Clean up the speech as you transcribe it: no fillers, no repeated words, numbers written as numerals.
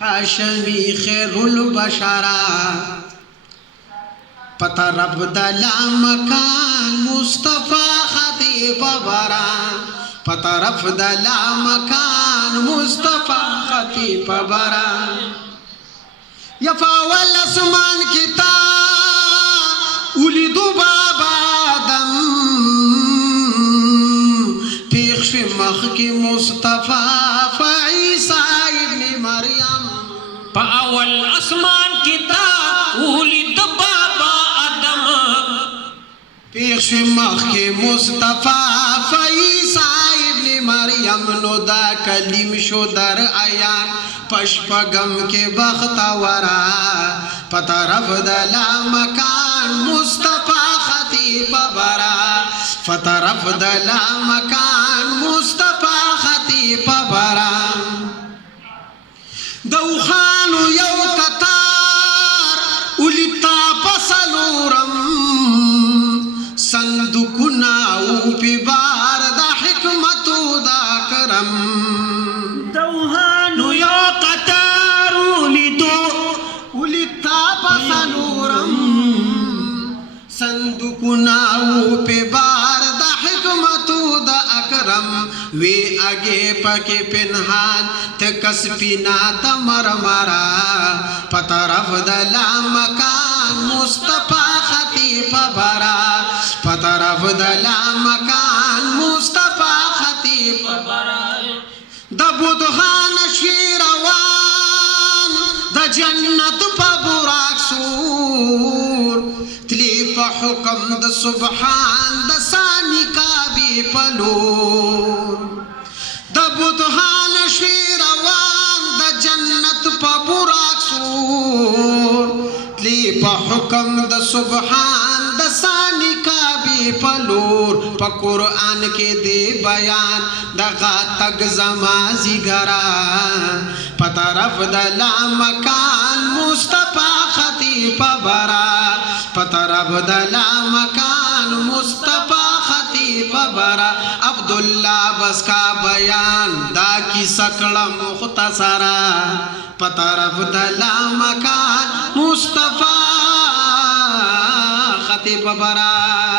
هاشمی خیر البشرا پطرف دلا مکان مصطفی خطیب برا پطرف دلا مکان مصطفی خطیب برا یفاول اسمان کتا ولیدو بابا آدم پیخش مخ کی مصطفی فعیسی ابن مریم پا اول اسمان کتا ولید بابا آدم پیخش مخ کی مصطفی فعیسی ابن مریم نو دا کلیم شو در عیان پشپگم کے بختورا پطرف دلا مکان مصطفی خطیب برا پطرف دلا مکان مصطفی خطیب برا دوخانو یو قطار اولیتا پسلورم صندوقنا او پی بار دا حکمتو دا کرم دوهانو یو قطار ولیتا پسلورم صندوقنا او پی بار دا حکمتو دا اکرم وی آگے پاکے پنہان تکس پینا تا مرمرا پطرف دلا مکان مصطفی خطیب برا پطرف دلا مکان مصطفی خطیب برا دا بدخان شیروان دا جنت پا براک سور تلی پا حکم دا سبحان دا ثانی کابی پلور دا بدخان شیروان دا جنت پا براک سور تلی پا حکم دا سبحان دا ثانی کابی پلور پا قرآن کے دے بیان دا غاتق زمازی گرا پطرف دلا مکان مصطفی خطیب برا پطرف دلا مکان مصطفی خطیب برا عبداللہ بس کا بیان دا کی سکڑا مختصرا پطرف دلا مکان مصطفی خطیب برا